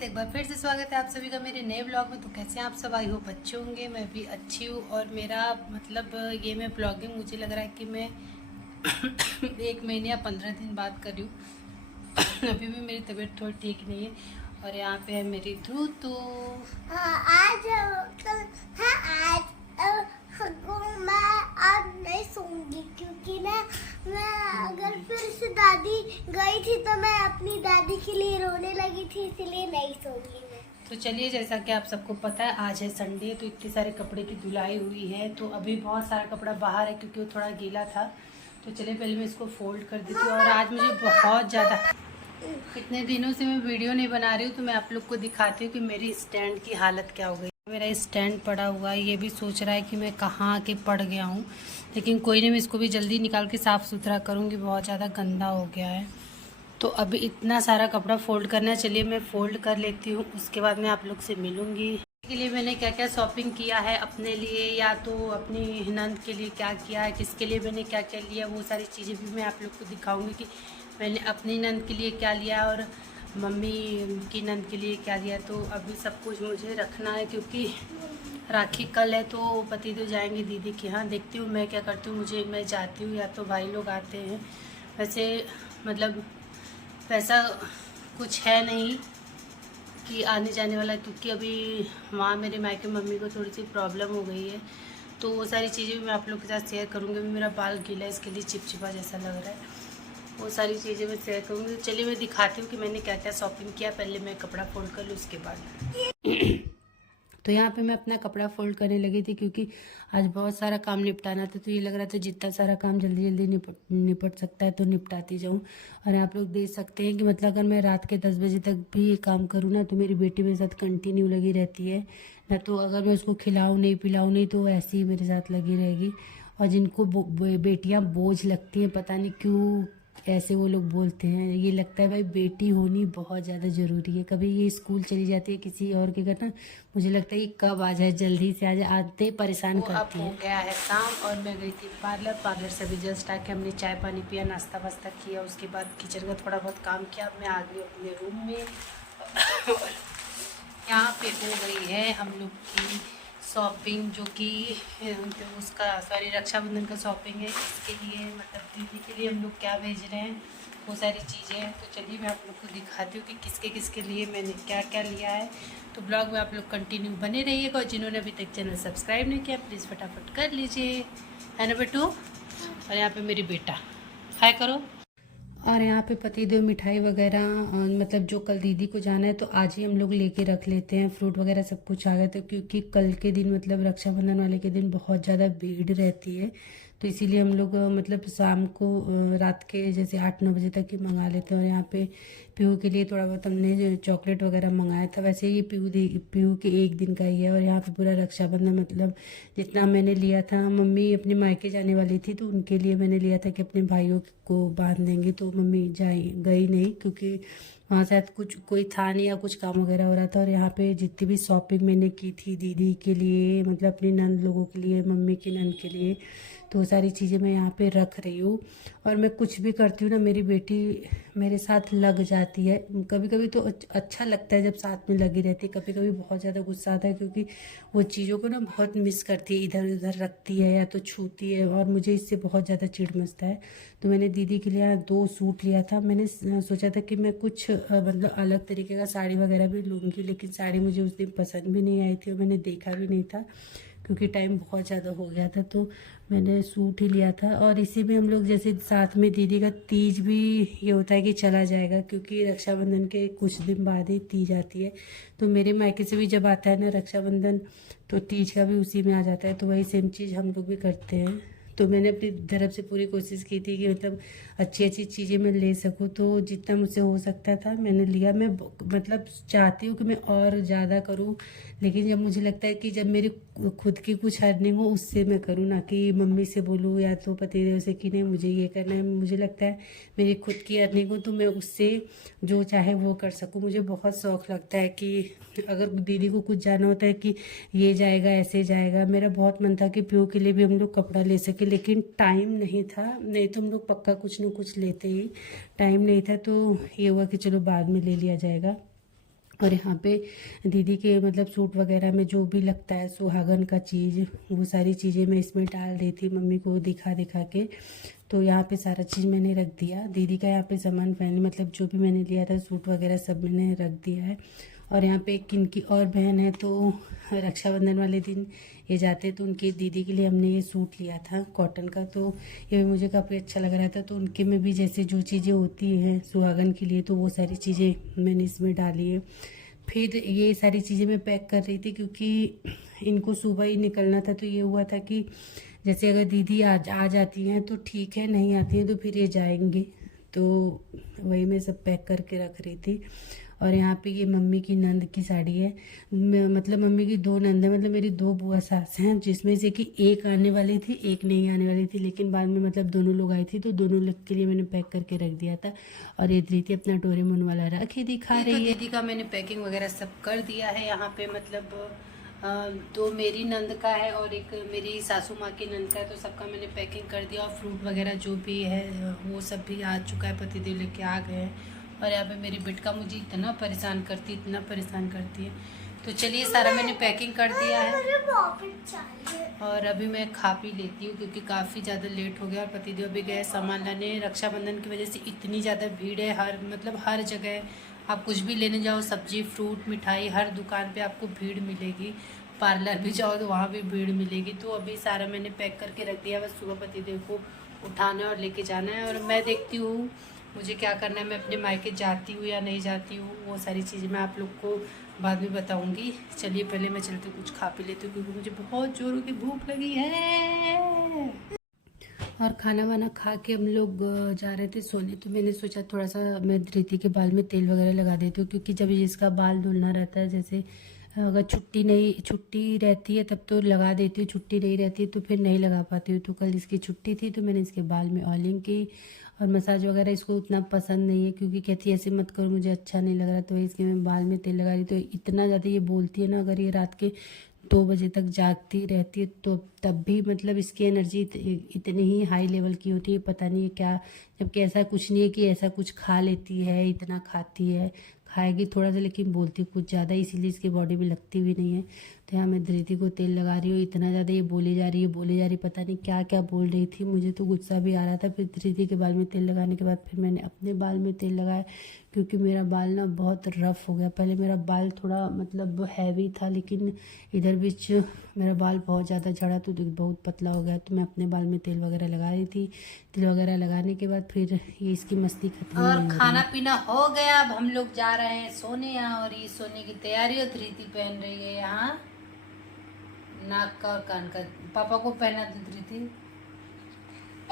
Guys, एक बार फिर से स्वागत है आप सभी का मेरे नए ब्लॉग में। तो कैसे हैं आप सब? आई होप अच्छे होंगे। मैं भी अच्छी हूँ। और मेरा मतलब ये मैं ब्लॉगिंग मुझे लग रहा है कि मैं 1 महीने या 15 दिन बाद कर रही हूँ। अभी भी मेरी तबीयत थोड़ी ठीक नहीं है। और यहाँ पे है मेरी ध्रुव। तो आज कल आज मैं आज नहीं सोऊंगी क्योंकि ना मैं अगर फिर से दादी गई थी तो मैं अपनी दादी के लिए रोने लगी थी, इसलिए नहीं सोऊंगी मैं। तो चलिए, जैसा कि आप सबको पता है आज है संडे, तो इतने सारे कपड़े की धुलाई हुई है। तो अभी बहुत सारा कपड़ा बाहर है क्योंकि वो थोड़ा गीला था। तो चलिए पहले मैं इसको फोल्ड कर देती हूँ। और आज मुझे बहुत ज़्यादा, इतने दिनों से मैं वीडियो नहीं बना रही हूँ तो मैं आप लोग को दिखाती हूँ कि मेरी स्टैंड की हालत क्या हो गई। मेरा स्टैंड पड़ा हुआ है, ये भी सोच रहा है कि मैं कहाँ आके पड़ गया हूँ। लेकिन कोई नहीं, मैं इसको भी जल्दी निकाल के साफ़ सुथरा करूँगी, बहुत ज़्यादा गंदा हो गया है। तो अभी इतना सारा कपड़ा फोल्ड करना है, चलिए मैं फ़ोल्ड कर लेती हूँ, उसके बाद मैं आप लोग से मिलूँगी। के लिए मैंने क्या क्या शॉपिंग किया है अपने लिए, या तो अपनी नंद के लिए क्या किया है, किसके लिए मैंने क्या क्या लिया, वो सारी चीज़ें भी मैं आप लोग को दिखाऊंगी कि मैंने अपनी नंद के लिए क्या लिया और मम्मी की नंद के लिए क्या लिया। तो अभी सब कुछ मुझे रखना है क्योंकि राखी कल है। तो पति तो जाएंगे दीदी के यहाँ, देखती हूँ मैं क्या करती हूँ। मैं जाती हूँ या तो भाई लोग आते हैं। वैसे मतलब पैसा कुछ है नहीं कि आने जाने वाला, क्योंकि अभी वहाँ मेरे मायके मम्मी को थोड़ी सी प्रॉब्लम हो गई है। तो वो सारी चीज़ें भी मैं आप लोग के साथ शेयर करूँगी। अभी मेरा बाल गीला है, इसके लिए चिपचिपा जैसा लग रहा है। वो सारी चीज़ें मैं शेयर करूँगी। चलिए मैं दिखाती हूँ कि मैंने क्या क्या शॉपिंग किया। पहले मैं कपड़ा फोल्ड कर लूँ उसके बाद। तो यहाँ पे मैं अपना कपड़ा फोल्ड करने लगी थी क्योंकि आज बहुत सारा काम निपटाना था। तो ये लग रहा था जितना सारा काम जल्दी जल्दी निपट सकता है तो निपटाती जाऊँ। और आप लोग देख सकते हैं कि मतलब अगर मैं रात के 10 बजे तक भी ये काम करूँ ना, तो मेरी बेटी मेरे साथ कंटिन्यू लगी रहती है ना। तो अगर मैं उसको खिलाऊँ नहीं पिलाऊँ नहीं तो ऐसे ही मेरे साथ लगी रहेगी। और जिनको बेटियाँ बोझ लगती हैं, पता नहीं क्यों ऐसे वो लोग बोलते हैं, ये लगता है भाई बेटी होनी बहुत ज़्यादा ज़रूरी है। कभी ये स्कूल चली जाती है किसी और के घर ना, मुझे लगता है कि कब आ जाए, जल्दी से आ जाए, आते ही परेशान करती है। अब हो गया है शाम और मैं गई थी पार्लर से अभी जस्ट आके हमने चाय पानी पिया, नाश्ता वास्ता किया, उसके बाद किचन का थोड़ा बहुत काम किया। अब मैं आ गई अपने रूम में। यहाँ पे हो गई है हम लोग की शॉपिंग, जो कि उसका सॉरी रक्षाबंधन का शॉपिंग है। इसके लिए मतलब दीदी के लिए हम लोग क्या भेज रहे हैं, वो सारी चीज़ें हैं। तो चलिए मैं आप लोग को दिखाती हूँ कि किसके किसके लिए मैंने क्या क्या लिया है। तो ब्लॉग में आप लोग कंटिन्यू बने रहिएगा। और जिन्होंने अभी तक चैनल सब्सक्राइब नहीं किया प्लीज़ फटाफट कर लीजिए, है ना बेटू। और यहाँ पे मेरी बेटा हाय करो। और यहाँ पे पतिदेव मिठाई वगैरह मतलब जो कल दीदी को जाना है तो आज ही हम लोग लेके रख लेते हैं। फ्रूट वगैरह सब कुछ आ गया था क्योंकि कल के दिन मतलब रक्षाबंधन वाले के दिन बहुत ज़्यादा भीड़ रहती है। तो इसीलिए हम लोग मतलब शाम को रात के जैसे 8-9 बजे तक ही मंगा लेते हैं। और यहाँ पे पीहू के लिए थोड़ा बहुत हमने जो चॉकलेट वगैरह मंगाया था। वैसे ये पीहू के 1 दिन का ही है। और यहाँ पे पूरा रक्षाबंधन मतलब जितना मैंने लिया था, मम्मी अपने मायके जाने वाली थी तो उनके लिए मैंने लिया था कि अपने भाइयों को बांध देंगे। तो मम्मी गई नहीं क्योंकि वहाँ शायद कुछ कोई था नहीं या कुछ काम वगैरह हो रहा था। और यहाँ पे जितनी भी शॉपिंग मैंने की थी दीदी के लिए, मतलब अपनी नंद लोगों के लिए, मम्मी की नंद के लिए, तो वो सारी चीज़ें मैं यहाँ पे रख रही हूँ। और मैं कुछ भी करती हूँ ना, मेरी बेटी मेरे साथ लग जाती है। कभी कभी तो अच्छा लगता है जब साथ में लगी रहती है, कभी कभी बहुत ज़्यादा गुस्सा आता है क्योंकि वो चीज़ों को ना बहुत मिस करती है, इधर उधर रखती है या तो छूती है, और मुझे इससे बहुत ज़्यादा चिढ़ मचता है। तो मैंने दीदी के लिए 2 सूट लिया था। मैंने सोचा था कि मैं कुछ मतलब अलग तरीके का साड़ी वगैरह भी लूँगी, लेकिन साड़ी मुझे उस दिन पसंद भी नहीं आई थी और मैंने देखा भी नहीं था क्योंकि टाइम बहुत ज़्यादा हो गया था। तो मैंने सूट ही लिया था। और इसी में हम लोग जैसे साथ में दीदी का तीज भी ये होता है कि चला जाएगा क्योंकि रक्षाबंधन के कुछ दिन बाद ही तीज आती है। तो मेरे मायके से भी जब आता है ना रक्षाबंधन, तो तीज का भी उसी में आ जाता है। तो वही सेम चीज़ हम लोग भी करते हैं। तो मैंने अपनी तरफ से पूरी कोशिश की थी कि मतलब अच्छी अच्छी चीज़ें मैं ले सकूँ, तो जितना मुझसे हो सकता था मैंने लिया। मैं मतलब चाहती हूँ कि मैं और ज़्यादा करूँ, लेकिन जब मुझे लगता है कि जब मेरी खुद की कुछ अर्निंग हो उससे मैं करूँ, ना कि मम्मी से बोलूँ या तो पतिदेव से कि नहीं मुझे ये करना है। मुझे लगता है मेरी खुद की अर्निंग हो तो मैं उससे जो चाहे वो कर सकूँ। मुझे बहुत शौक लगता है कि अगर दीदी को कुछ जाना होता है कि ये जाएगा ऐसे जाएगा। मेरा बहुत मन था कि पीहू के लिए भी हम लोग कपड़ा ले सके, लेकिन टाइम नहीं था, नहीं तो हम लोग पक्का कुछ ना कुछ लेते ही। टाइम नहीं था तो ये हुआ कि चलो बाद में ले लिया जाएगा। और यहाँ पे दीदी के मतलब सूट वगैरह में जो भी लगता है सुहागन का चीज़, वो सारी चीज़ें मैं इसमें डाल रही थी मम्मी को दिखा दिखा के। तो यहाँ पे सारा चीज़ मैंने रख दिया। दीदी का यहाँ पे सामान पहन मतलब जो भी मैंने लिया था सूट वगैरह सब मैंने रख दिया है। और यहाँ पे एक इनकी और बहन है, तो रक्षाबंधन वाले दिन ये जाते, तो उनकी दीदी के लिए हमने ये सूट लिया था कॉटन का, तो ये भी मुझे काफ़ी अच्छा लग रहा था। तो उनके में भी जैसे जो चीज़ें होती हैं सुहागन के लिए, तो वो सारी चीज़ें मैंने इसमें डाली है। फिर ये सारी चीज़ें मैं पैक कर रही थी क्योंकि इनको सुबह ही निकलना था। तो ये हुआ था कि जैसे अगर दीदी आ जाती हैं तो ठीक है, नहीं आती हैं तो फिर ये जाएंगे। तो वही मैं सब पैक करके रख रही थी। और यहाँ पे ये मम्मी की नंद की साड़ी है। मतलब मम्मी की 2 नंद है, मतलब मेरी 2 बुआ सास हैं, जिसमें से कि एक आने वाली थी एक नहीं आने वाली थी, लेकिन बाद में मतलब दोनों लोग आई थी, तो दोनों लोग के लिए मैंने पैक करके रख दिया था। और ये धृति अपना डोरेमोन वाला राखी दिखा रही है। दीदी का मैंने पैकिंग वगैरह सब कर दिया है। यहाँ पे मतलब 2 मेरी नंद का है और एक मेरी सासू माँ की नंद का है, तो सबका मैंने पैकिंग कर दिया। और फ्रूट वगैरह जो भी है वो सब भी आ चुका है, पतिदेव लेके आ गए हैं। और यहाँ पे मेरी बिटका मुझे इतना परेशान करती है। तो चलिए सारा मैंने पैकिंग कर दिया है और अभी मैं खा पी लेती हूँ क्योंकि काफ़ी ज़्यादा लेट हो गया। और पतिदेव भी गए सामान लाने। रक्षाबंधन की वजह से इतनी ज़्यादा भीड़ है, हर जगह आप कुछ भी लेने जाओ, सब्जी फ्रूट मिठाई, हर दुकान पे आपको भीड़ मिलेगी। पार्लर भी जाओ तो वहाँ भी भीड़ मिलेगी। तो अभी सारा मैंने पैक करके रख दिया, बस सुबह पतिदेव को उठाना है और लेके जाना है। और मैं देखती हूँ मुझे क्या करना है, मैं अपने मायके जाती हूँ या नहीं जाती हूँ, वो सारी चीज़ें मैं आप लोग को बाद में बताऊँगी। चलिए पहले मैं चलती हूँ, कुछ खा पी लेती हूँ क्योंकि मुझे बहुत ज़ोरों की भूख लगी है। और खाना वाना खा के हम लोग जा रहे थे सोने, तो मैंने सोचा थोड़ा सा मैं धृति के बाल में तेल वगैरह लगा देती हूँ क्योंकि जब इसका बाल धुलना रहता है, जैसे अगर छुट्टी रहती है तब तो लगा देती हूँ, छुट्टी नहीं रहती है तो फिर नहीं लगा पाती हूँ। तो कल इसकी छुट्टी थी तो मैंने इसके बाल में ऑयलिंग की। और मसाज वगैरह इसको उतना पसंद नहीं है क्योंकि कहती है ऐसे मत करो, मुझे अच्छा नहीं लग रहा। तो इसके मैं बाल में तेल लगा रही। तो इतना ज़्यादा ये बोलती है ना, अगर ये रात के 2 बजे तक जागती रहती है तो तब भी मतलब इसकी एनर्जी इतनी ही हाई लेवल की होती है, पता नहीं है क्या। जबकि ऐसा कुछ नहीं है कि ऐसा कुछ खा लेती है, इतना खाती है, खाएगी थोड़ा सा लेकिन बोलती कुछ ज़्यादा, इसीलिए इसकी बॉडी में लगती भी नहीं है। तो यहाँ मैं धृति को तेल लगा रही हूँ। इतना ज़्यादा ये बोली जा रही है, पता नहीं क्या क्या बोल रही थी, मुझे तो गुस्सा भी आ रहा था। फिर धृति के बाल में तेल लगाने के बाद फिर मैंने अपने बाल में तेल लगाया क्योंकि मेरा बाल ना बहुत रफ़ हो गया। पहले मेरा बाल थोड़ा मतलब हैवी था, लेकिन इधर बीच मेरा बाल बहुत ज़्यादा झड़ा तो बहुत पतला हो गया। तो मैं अपने बाल में तेल वगैरह लगा रही थी। तेल वगैरह लगाने के बाद फिर ये इसकी मस्ती खत्म। और खाना पीना हो गया, अब हम लोग जा रहे हैं सोने यहाँ। और ये सोने की तैयारी, और धृति पहन रही है यहाँ नाक का और कान का। पापा को पहना दो धृति।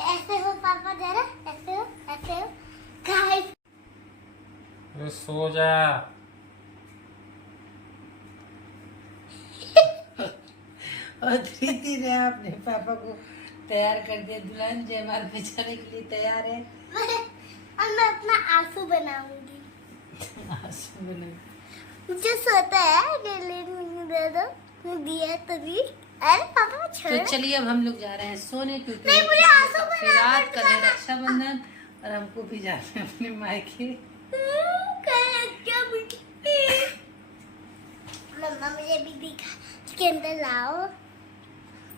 ऐसे हो पापा, जरा ऐसे हो गाइस। सो जा। और धृति ने अपने पापा को तैयार कर दिया, दुल्हन जयमाल पे जाने के लिए तैयार है। और मैं अपना आंसू बनाऊंगी। आंसू बना मुझे सोता है दे दो, दिया तभी। अरे पापा छोड़। तो चलिए अब हम लोग जा रहे हैं सोने क्योंकि नहीं, मुझे आंसू बनाना रात कल है रक्षाबंधन और हमको भी जाना है अपने मायके। मम्मा मुझे भी दिखा, इसके अंदर लाओ।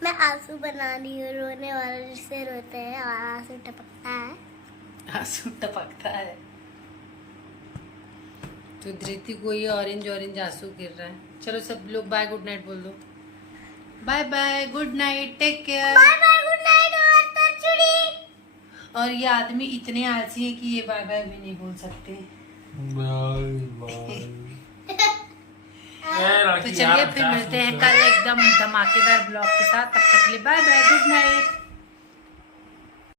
मैं आंसू बना रही हूँ, रोने वाले जिससे रोते हैं और आंसू टपकता है। आंसू टपकता है तो धृति को ये ऑरेंज आंसू गिर रहा है। चलो सब लोग बाय गुड नाइट बोल दो। Bye bye good night, take care. Bye bye good night और तरचुड़ी। और ये आदमी इतने आलसी है कि ये बाय बाय भी नहीं बोल सकते। Bye bye. तो चलिए फिर मिलते हैं कल एकदम धमाकेदार ब्लॉग के साथ। तब तक के लिए बाय बाय गुड नाइट।